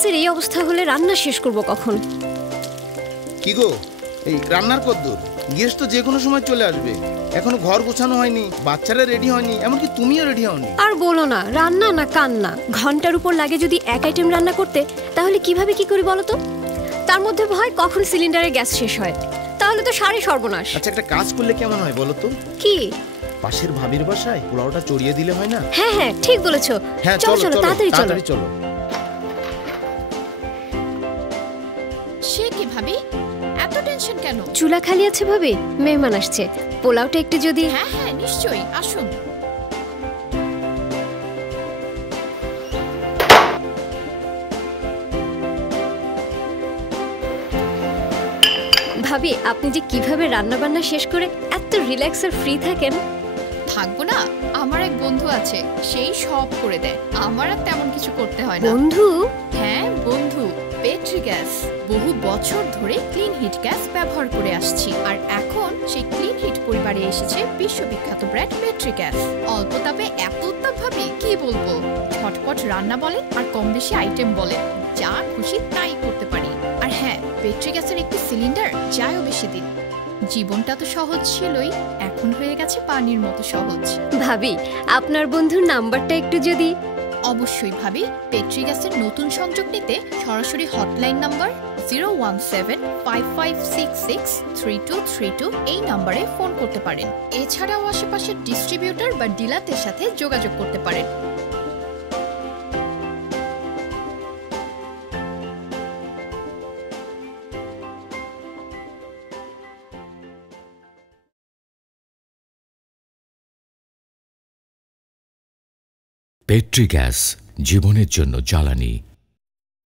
গ্যাসের এই অবস্থা হলে রান্না শেষ করব কখন? কি গো, এই রান্নার কদ্দূর? গেস্ট তো যে কোনো সময় চলে আসবে। এখনো ঘর গোছানো হয়নি, বাচ্চারা রেডি হয়নি, এমনকি তুমিও রেডি হওনি। আর বলো না, রান্না না কান্না। ঘন্টার উপর লাগে যদি এক আইটেম রান্না করতে, তাহলে কিভাবে কি করি বলো তো? তার মধ্যে ভয় কখন সিলিন্ডারে গ্যাস শেষ হয়, তাহলে তো সারি সর্বনাশ। আচ্ছা, একটা কাজ করলে কেমন হয় বলো তো? কি? পাশের ভাবির বাসায় পোলাওটা চড়িয়ে দিলে হয় না? হ্যাঁ হ্যাঁ, ঠিক বলেছো। হ্যাঁ, চলো চলো, তাড়াতাড়ি চলো। সে কি ভাবি, এত টেনশন কেন? চুলা খালি আছে ভাবি, মেহমান আসছে। পোলাওটা একটু যদি। হ্যাঁ হ্যাঁ, নিশ্চয়ই, আসুন। ভাবি, আপনি যে কিভাবে রান্না বান্না শেষ করে এত রিল্যাক্স আর ফ্রি থাকেন? থাকবো না, আমার এক বন্ধু আছে, সেই সব করে দেয়, আমার আর তেমন কিছু করতে হয় না। বন্ধু? হ্যাঁ বন্ধু, পেট্রি গ্যাস। বহু বছর ধরে ক্লিন হিট গ্যাস ব্যবহার করে আসছি, আর এখন সেই ক্লিন হিট পরিবারে এসেছে বিশ্ববিখ্যাত ব্র্যান্ড পেট্রি গ্যাস। অল্প তাপে এত উত্তাপ ভাবে কি বলবো। ঝটপট রান্না বলেন আর কম বেশি আইটেম বলেন, যা খুশি তাই করতে পারি। আর হ্যাঁ, পেট্রি গ্যাসের একটি সিলিন্ডার যায়ও বেশি দিন। জীবনটা তো সহজ ছিলই, এখন হয়ে গেছে পানির মতো সহজ। ভাবি, আপনার বন্ধুর নাম্বারটা একটু যদি। অবশ্যই ভাবি, পেট্রি গ্যাসের নতুন সংযোগ নিতে সরাসরি হটলাইন নাম্বার 01755663232 এই নাম্বারে ফোন করতে পারেন। এছাড়াও আশেপাশের ডিস্ট্রিবিউটর বা ডিলারদের সাথে যোগাযোগ করতে পারেন। পেট্রি গ্যাস, জীবনের জন্য জ্বালানি।